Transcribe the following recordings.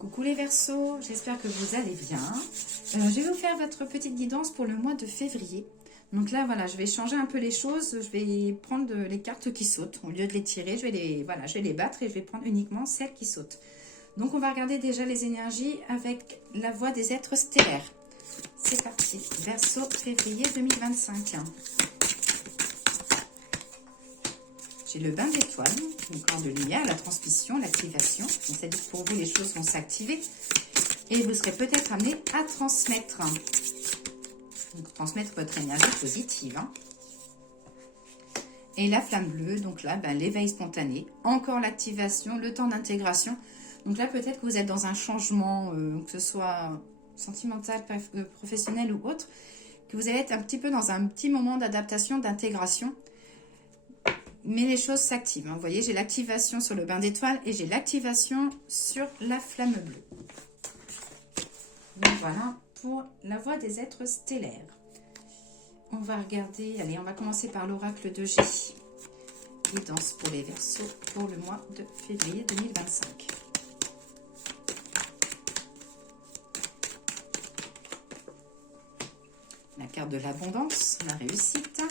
Coucou les Verseaux, j'espère que vous allez bien. Je vais vous faire votre petite guidance pour le mois de février. Donc là, voilà, je vais changer un peu les choses. Je vais prendre les cartes qui sautent. Au lieu de les tirer, je vais les battre et je vais prendre uniquement celles qui sautent. Donc on va regarder déjà les énergies avec la voie des êtres stellaires. C'est parti, Verseau, février 2025. J'ai le bain d'étoiles, une corps de lumière, la transmission, l'activation. Donc, ça dit que pour vous, les choses vont s'activer. Et vous serez peut-être amené à transmettre. Donc, transmettre votre énergie positive. Et la flamme bleue, donc là, l'éveil spontané. Encore l'activation, le temps d'intégration. Donc là, peut-être que vous êtes dans un changement, que ce soit sentimental, professionnel ou autre, que vous allez être un petit peu dans un petit moment d'adaptation, d'intégration. Mais les choses s'activent. Vous voyez, j'ai l'activation sur le bain d'étoiles et j'ai l'activation sur la flamme bleue. Donc voilà pour la voie des êtres stellaires. On va regarder, allez, on va commencer par l'oracle de G. Guidance pour les Verseaux pour le mois de février 2025. La carte de l'abondance, la réussite.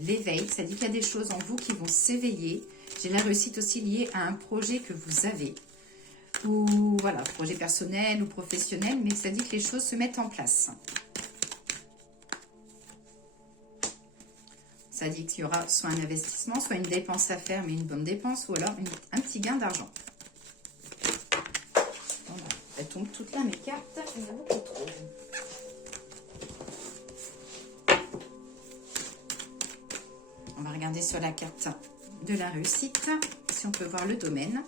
L'éveil, ça dit qu'il y a des choses en vous qui vont s'éveiller. J'ai la réussite aussi liée à un projet que vous avez. Ou voilà, projet personnel ou professionnel, mais ça dit que les choses se mettent en place. Ça dit qu'il y aura soit un investissement, soit une dépense à faire, mais une bonne dépense, ou alors un petit gain d'argent. Voilà, elles tombent toutes là, mes cartes, il y en a beaucoup trop. On va regarder sur la carte de la réussite, si on peut voir le domaine.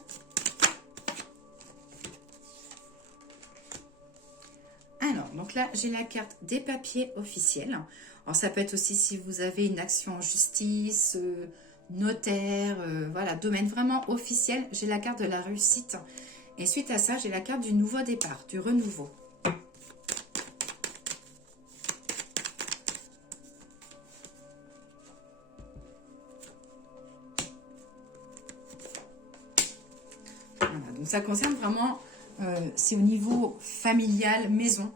Alors, donc là, j'ai la carte des papiers officiels. Alors, ça peut être aussi si vous avez une action en justice, notaire, voilà, domaine vraiment officiel. J'ai la carte de la réussite. Et suite à ça, j'ai la carte du nouveau départ, du renouveau. Donc ça concerne vraiment, c'est au niveau familial, maison.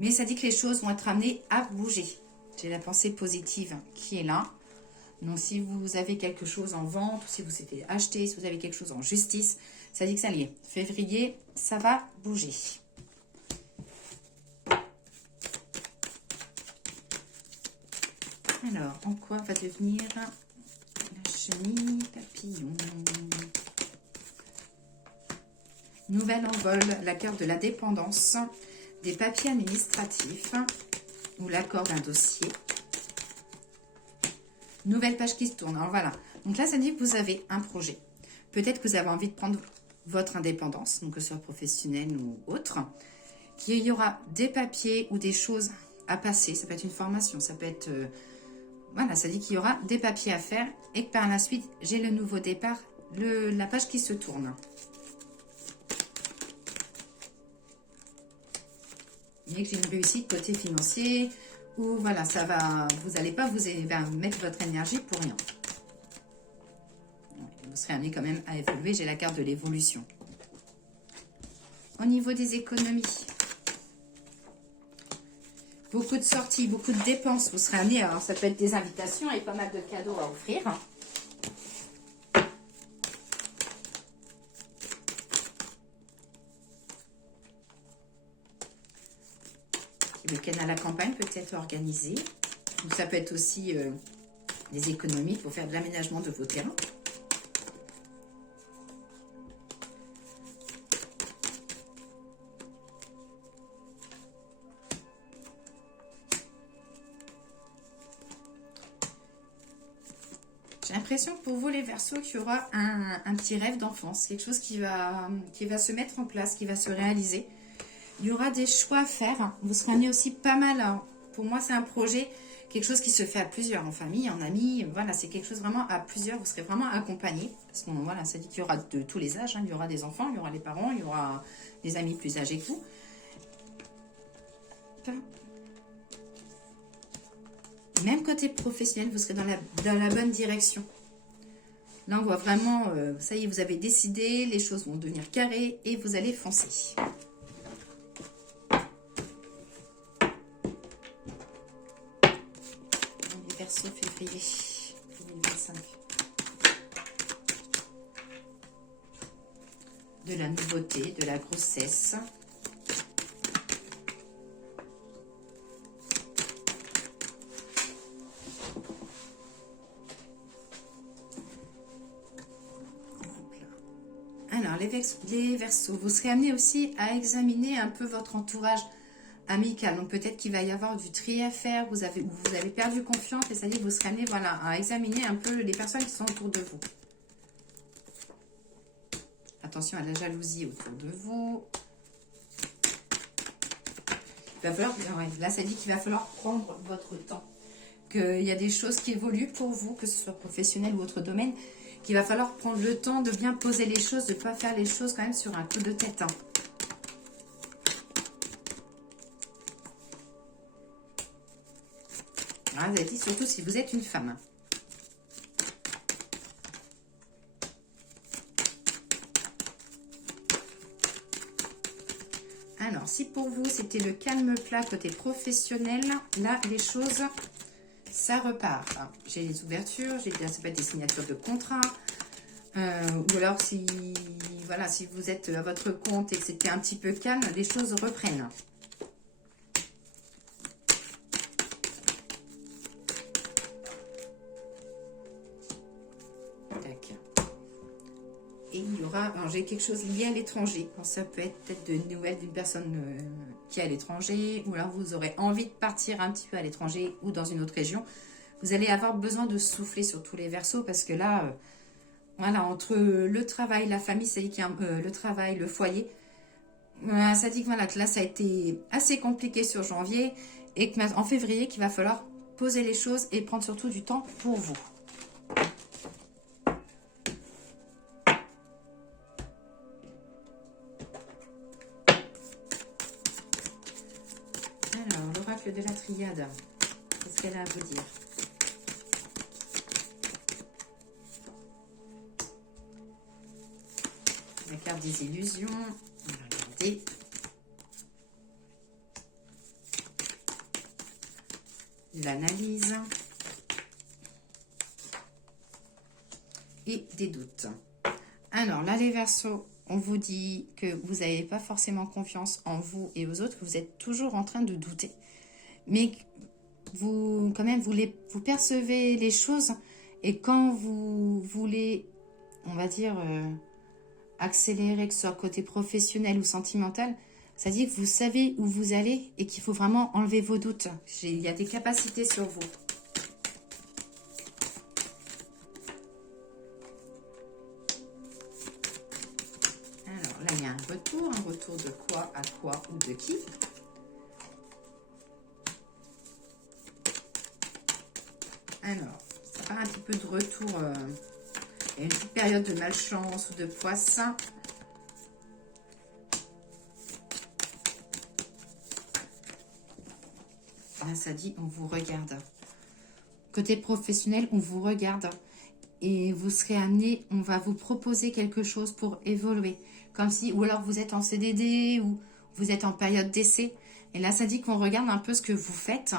Mais ça dit que les choses vont être amenées à bouger. J'ai la pensée positive qui est là. Donc si vous avez quelque chose en vente, ou si vous avez acheté, si vous avez quelque chose en justice, ça dit que ça y est. Février, ça va bouger. Alors, en quoi va devenir la chenille papillon ? Nouvel envol, la carte de la dépendance, des papiers administratifs ou l'accord d'un dossier. Nouvelle page qui se tourne. Alors voilà. Donc là, ça dit que vous avez un projet. Peut-être que vous avez envie de prendre votre indépendance, donc que ce soit professionnelle ou autre. Qu'il y aura des papiers ou des choses à passer. Ça peut être une formation, ça peut être... voilà, ça dit qu'il y aura des papiers à faire et que par la suite, j'ai le nouveau départ, la page qui se tourne. Et que j'ai une réussite côté financier, ou voilà, ça va, vous n'allez pas vous mettre votre énergie pour rien. Vous serez amené quand même à évoluer. J'ai la carte de l'évolution. Au niveau des économies, beaucoup de sorties, beaucoup de dépenses. Vous serez amené, alors ça peut être des invitations et pas mal de cadeaux à offrir. Le week-end à la campagne peut être organisé. Donc ça peut être aussi des économies pour faire de l'aménagement de vos terrains. J'ai l'impression que pour vous les Verseaux qu'il y aura un petit rêve d'enfance, quelque chose qui va se mettre en place, qui va se réaliser. Il y aura des choix à faire. Vous serez amené aussi pas mal. Pour moi, c'est un projet, quelque chose qui se fait à plusieurs, en famille, en amis. Voilà, c'est quelque chose vraiment à plusieurs. Vous serez vraiment accompagnés. Parce que voilà, ça dit qu'il y aura de tous les âges. Il y aura des enfants, il y aura les parents, il y aura des amis plus âgés que vous. Même côté professionnel, vous serez dans la bonne direction. Là, on voit vraiment, ça y est, vous avez décidé, les choses vont devenir carrées et vous allez foncer. Les Verseaux, février 2025. De la nouveauté, de la grossesse. Alors, les Verseaux, vous serez amenés aussi à examiner un peu votre entourage amical. Donc, peut-être qu'il va y avoir du tri à faire. Vous avez perdu confiance et ça dit que vous serez amenés, voilà, à examiner un peu les personnes qui sont autour de vous. Attention à la jalousie autour de vous. Il va falloir, ouais, là, ça dit qu'il va falloir prendre votre temps. Qu'il y a des choses qui évoluent pour vous, que ce soit professionnel ou autre domaine, qu'il va falloir prendre le temps de bien poser les choses, de ne pas faire les choses quand même sur un coup de tête. Hein. Voilà, vous avez dit surtout si vous êtes une femme. Alors, si pour vous, c'était le calme plat côté professionnel, là, les choses, ça repart. J'ai les ouvertures, ça peut être des signatures de contrats, ou alors si, voilà, si vous êtes à votre compte et que c'était un petit peu calme, les choses reprennent. Tac. Et il y aura, j'ai quelque chose lié à l'étranger. Ça peut être peut-être de nouvelles d'une personne qui est à l'étranger, ou alors vous aurez envie de partir un petit peu à l'étranger ou dans une autre région. Vous allez avoir besoin de souffler sur tous les Verseaux parce que là, voilà, entre le travail, la famille, ça dit qu'il y a le travail, le foyer, ça dit que, voilà, que là, ça a été assez compliqué sur janvier et qu'en février, qu'il va falloir poser les choses et prendre surtout du temps pour vous. Alors, l'oracle de la triade, qu'est-ce qu'elle a à vous dire? La carte des illusions, on va regarder. L'analyse. Et des doutes. Alors là, les Verseaux, on vous dit que vous n'avez pas forcément confiance en vous et aux autres, que vous êtes toujours en train de douter. Mais vous, quand même, vous percevez les choses et quand vous voulez, on va dire, accélérer, que ce soit côté professionnel ou sentimental, ça dit que vous savez où vous allez et qu'il faut vraiment enlever vos doutes. Il y a des capacités sur vous. Alors là, il y a un retour de quoi à quoi ou de qui. Alors, ça part un petit peu de retour, il y a une petite période de malchance ou de poisson. Là, ça dit, on vous regarde. Côté professionnel, on vous regarde. Et vous serez amené, on va vous proposer quelque chose pour évoluer. Comme si, ou alors vous êtes en CDD, ou vous êtes en période d'essai. Et là, ça dit qu'on regarde un peu ce que vous faites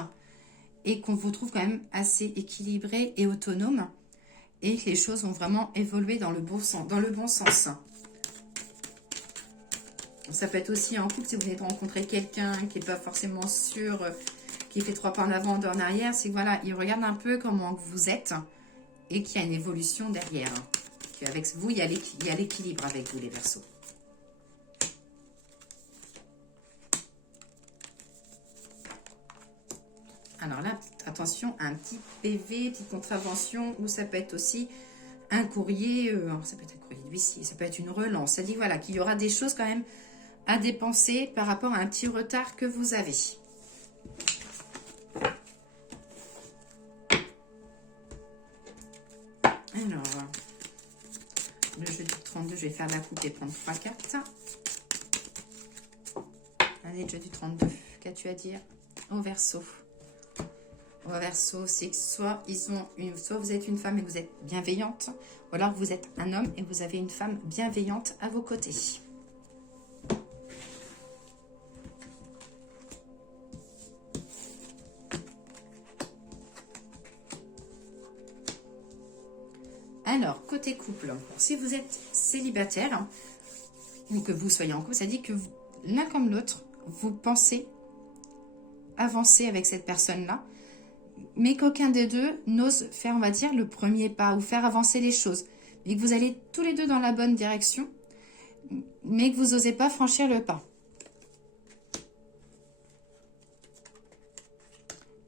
et qu'on vous trouve quand même assez équilibré et autonome. Et que les choses vont vraiment évoluer dans le bon sens. Ça peut être aussi en couple, si vous venez de rencontrer quelqu'un qui n'est pas forcément sûr, qui fait 3 pas en avant, 2 en arrière. C'est que voilà, il regarde un peu comment vous êtes. Et qu'il y a une évolution derrière. Qu'avec vous, il y a l'équilibre avec vous, les Verseaux. Alors là, attention, un petit PV, petite contravention, ou ça peut être aussi un courrier, ça peut être un courrier d'huissier, ça peut être une relance. Ça dit voilà, qu'il y aura des choses quand même à dépenser par rapport à un petit retard que vous avez. Alors, le jeudi 32, je vais faire la coupe et prendre 3 cartes. Allez, jeudi 32, qu'as-tu à dire au Verseau? Verseau, c'est que soit vous êtes une femme et vous êtes bienveillante, ou alors vous êtes un homme et vous avez une femme bienveillante à vos côtés. Alors, côté couple, si vous êtes célibataire, ou que vous soyez en couple, ça dit que l'un comme l'autre, vous pensez avancer avec cette personne-là, mais qu'aucun des deux n'ose faire, on va dire, le premier pas ou faire avancer les choses. Et que vous allez tous les deux dans la bonne direction, mais que vous n'osez pas franchir le pas.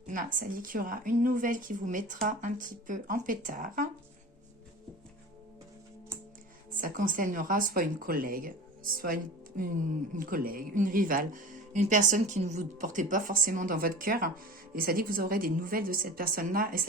Là, ça dit qu'il y aura une nouvelle qui vous mettra un petit peu en pétard. Ça concernera soit une collègue, soit une collègue, une rivale, une personne qui ne vous portait pas forcément dans votre cœur. Et ça dit que vous aurez des nouvelles de cette personne-là et ça